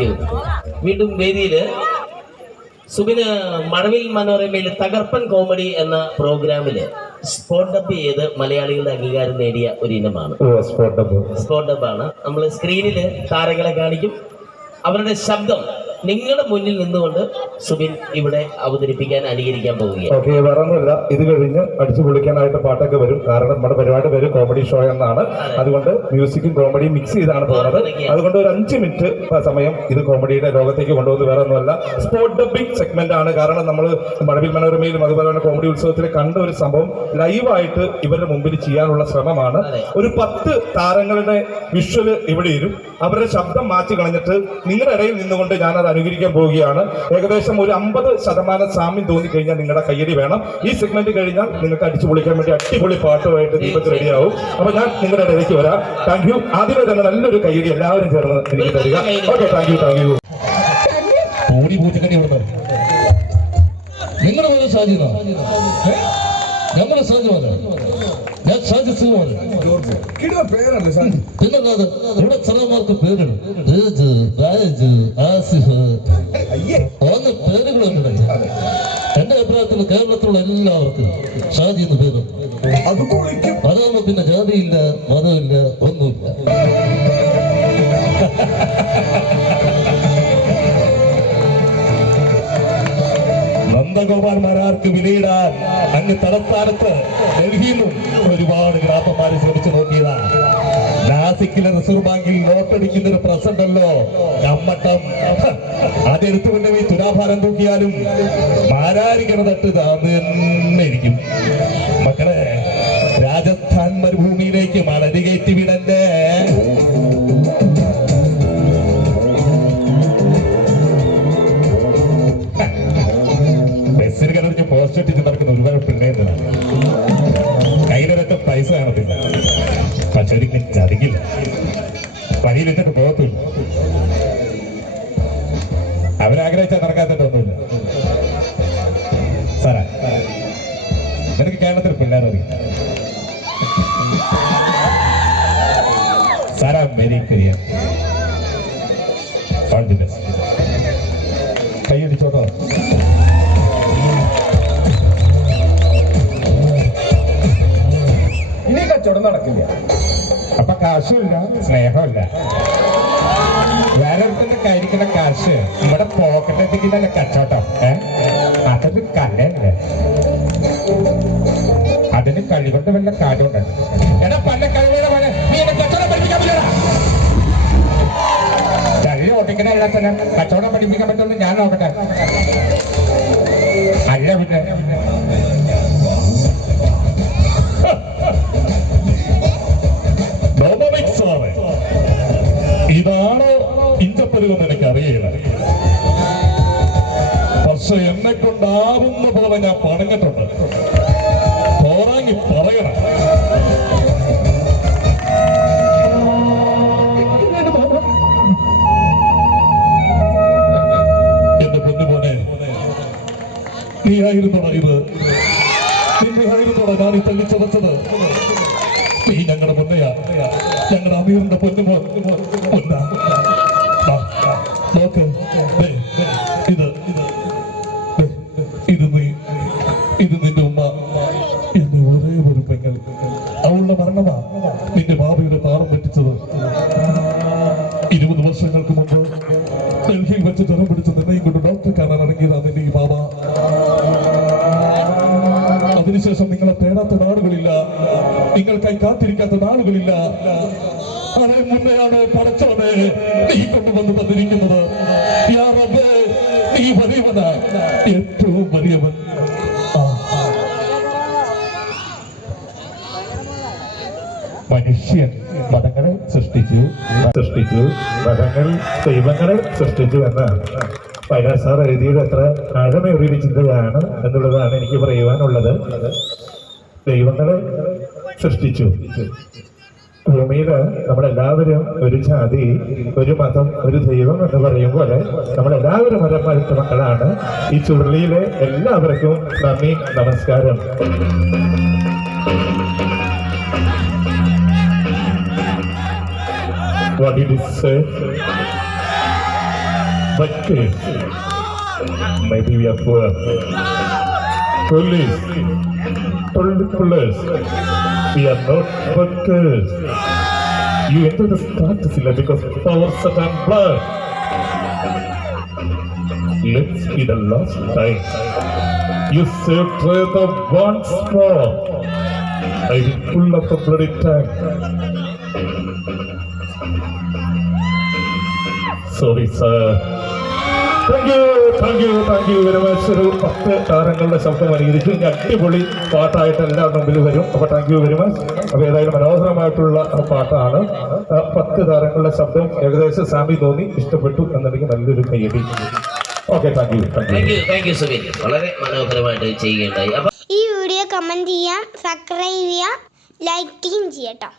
Thank വീണ്ടും വേദിയിൽ സുബിന് മഴവിൽ മനോരമയിൽ തകർപ്പൻ കോമഡി എന്ന പ്രോഗ്രാമിൽ സ്പോട്ടപ്പ് ചെയ്ത് മലയാളികളുടെ അംഗീകാരം നേടിയ ഒരു ഇനമാണ്. സ്പോട്ടപ്പ് സ്പോട്ട് ഡബ് ആണ്. നമ്മൾ സ്ക്രീനിൽ താരങ്ങളെ കാണിക്കും. അവരുടെ ശബ്ദം നിങ്ങളുടെ മുന്നിൽ നിന്നുകൊണ്ട് സുബിൻ ഇവിടെ അവതരിപ്പിക്കാൻ അനുകരിക്കാൻ പോവുകയാണ്. ഓക്കെ വേറെ ഒന്നുമില്ല. ഇത് കഴിഞ്ഞ് അടിച്ചു പൊളിക്കാനായിട്ട് പാട്ടൊക്കെ വരും. കാരണം നമ്മുടെ പരിപാടി പേര് കോമഡി ഷോ എന്നാണ്. അതുകൊണ്ട് മ്യൂസിക്കും കോമഡിയും മിക്സ് ചെയ്താണ് പോകുന്നത്. അതുകൊണ്ട് ഒരു അഞ്ച് മിനിറ്റ് സമയം ഇത് കോമഡിയുടെ ലോകത്തേക്ക് കൊണ്ടുവന്ന് വേറെ ഒന്നുമല്ല. സ്പോട്ട് ഡബിംഗ് സെഗ്മെന്റ് ആണ്. കാരണം നമ്മൾ മഴവിൽ മനോരമയിലും അതുപോലെ തന്നെ കോമഡി ഉത്സവത്തിൽ കണ്ട ഒരു സംഭവം ലൈവായിട്ട് ഇവരുടെ മുമ്പിൽ ചെയ്യാനുള്ള ശ്രമമാണ്. ഒരു പത്ത് താരങ്ങളുടെ വിഷ്വൽ ഇവിടെ ഇരും. അവരുടെ ശബ്ദം മാറ്റി കളഞ്ഞിട്ട് നിങ്ങളുടെ ഇടയിൽ നിന്നുകൊണ്ട് ഞാനത് അനുകരിക്കാൻ പോവുകയാണ്. ഏകദേശം ഒരു അമ്പത് ശതമാനം സാമ്യം തോന്നിക്കഴിഞ്ഞാൽ നിങ്ങളുടെ കയ്യടി വേണം. ഈ സെഗ്മെന്റ് കഴിഞ്ഞാൽ നിങ്ങൾക്ക് അടിച്ചു പൊളിക്കാൻ വേണ്ടി അടിപൊളി പാട്ടുമായിട്ട് ദീപത്തിൽ റെഡിയാവും. അപ്പൊ ഞാൻ നിങ്ങളുടെ ഇടയ്ക്ക് വരാം. താങ്ക് യു ആദ്യമേ തന്നെ നല്ലൊരു കയ്യടി എല്ലാവരും ചേർന്ന് എനിക്ക് തരിക. Okay thank you thank you നിങ്ങളുടെ പേര് ഷാജിന സാധ്യമല്ല ഞാൻ സാധിച്ചതുമാണ് പിന്നല്ലാതെ ഇവിടെ ജേജ്, രാജ്, ആസിഫ്. ഒന്ന് പേരുകളുണ്ട് എന്റെ അഭിപ്രായത്തിൽ കേരളത്തിലുള്ള എല്ലാവർക്കും ഷാജി എന്ന് പേര്. അതാകുമ്പോ പിന്നെ ജാതിയില്ല മതമില്ല ഒന്നുമില്ല. നന്ദഗോപാൽമാരാർക്ക് വിലയിടാൻ അങ്ങ് തലസ്ഥാനത്ത് ഡൽഹിയിൽ നിന്നും ഒരുപാട് ഗ്രാമന്മാരെ ശ്രമിച്ചു നോക്കിയതാണ്. നാസിക്കിലെ റിസർവ് ബാങ്കിൽ നോട്ടടിക്കുന്ന ഒരു പ്രസന്റല്ലോ കമ്മട്ടം അതെടുത്തു പിന്നെ ഈ തുലാഭാരം തൂക്കിയാലും മാരാരിക്കണ തട്ട് താന്നിരിക്കും ഇരിക്കും മക്കളെ രാജസ്ഥാൻ മരുഭൂമിയിലേക്ക് മണൽ കയറ്റി പോകത്തില്ല അവരാഗ്രഹിച്ചാൽ നടക്കാത്തിട്ടൊന്നുമില്ല സാറേ നിനക്ക് കേരളത്തിൽ പിള്ളേരറിയാം സാറാ വെരി ദി ബെസ്റ്റ് കൈയടിച്ചോട്ടോ ഇനി കച്ചവടം നടക്കില്ല. അപ്പൊ കാശുമില്ല സ്നേഹമില്ല. കയ്യിരിക്കുന്ന കാശ് ഇവിടെ പോക്കറ്റിലെത്തിക്കുന്നല്ല കച്ചവട്ടം ഏഹ് അതൊരു കലയല്ലേ? അതിന് കഴിവുണ്ട് വല്ല കാര്യമുണ്ട്. എടാ പല കഴിവുകളെ പോലെ നീ എന്നെ കച്ചവടം പഠിപ്പിക്കാൻ പറ്റില്ല കച്ചവടം പഠിപ്പിക്കാൻ പറ്റുമെന്ന് ഞാൻ നോക്കട്ടെ. അല്ല പിന്നെ. ഞാൻ പറഞ്ഞിട്ടുണ്ട് പോറാങ്ങി പറയണം. എന്റെ പൊന്നുപോലെ നീ ആയിരുന്നോടാ ഇത് ഞങ്ങളുടെ അമീറിന്റെ പൊന്നുമോ? പൊന്ന. നോക്ക്. അവളുടെ മരണമാ നിന്റെ ഭാവിയുടെ താളം പറ്റിച്ചത് ഇരുപത് വർഷങ്ങൾക്ക് മുമ്പ് ഡൽഹിയിൽ വെച്ച് ജ്വരം പിടിച്ച് നിന്നെയും കൊണ്ട് ഡോക്ടറെ കാണാൻ ഇറങ്ങിയതാ നിന്റെ ഈ ബാബ. അതിനുശേഷം നിങ്ങളെ തേടാത്ത നാടുകളില്ല നിങ്ങൾക്കായി കാത്തിരിക്കാത്ത നാടുകളില്ല അതേ മുന്നെയാണ് പടച്ചവനെ നീ കൊണ്ടുവന്ന് തന്നിരിക്കുന്നത്? നീ സൃഷ്ടിച്ചു. സൃഷ്ടിച്ചു. മതങ്ങൾ ദൈവങ്ങൾ സൃഷ്ടിച്ചു എന്നാണ്. വയലാർ സാർ എഴുതിയത് എത്ര ആഴമേറിയൊരു ചിന്തയാണ് എന്നുള്ളതാണ് എനിക്ക് പറയുവാനുള്ളത്. ദൈവങ്ങളെ സൃഷ്ടിച്ചു. ഭൂമിയിൽ നമ്മളെല്ലാവരും ഒരു ജാതി ഒരു മതം ഒരു ദൈവം എന്ന് പറയുമ്പോൾ നമ്മളെല്ലാവരും ഒരമ്മടുത്ത മക്കളാണ്. ഈ ചുരുളിയിലെ എല്ലാവർക്കും നന്ദി നമസ്കാരം. What did it say? But eh, maybe we are poor. Police, police. We are not workers. You enter the Scottsdale because power, sweat and blood. Let's be the last time. You try the once more. I will pull up the bloody tank. Sorry, sir thank you thank you thank you very much ഒരു പത്ത് താരങ്ങളുടെ ശബ്ദം അനുകരിച്ചു ഇനി അടിപൊളി പാട്ടായിട്ട് എല്ലാവരുടെ മുമ്പിൽ വരും. അപ്പൊ താങ്ക് യു വെരി മച്ച് അപ്പൊ ഏതായാലും മനോഹരമായിട്ടുള്ള പാട്ടാണ്. പത്ത് താരങ്ങളുടെ ശബ്ദം ഏകദേശം സാമി തോന്നി ഇഷ്ടപ്പെട്ടു എന്നുണ്ടെങ്കിൽ നല്ലൊരു കയ്യടി okay thank you thank you thank you thank you Subin. വളരെ മനോഹരമായിട്ട് ചെയ്യുകയുണ്ടായി. അപ്പൊ ഈ വീഡിയോ കമന്റ് ചെയ്യാം സബ്സ്ക്രൈബ് ചെയ്യാം ലൈക്കും ചെയ്യട്ടോ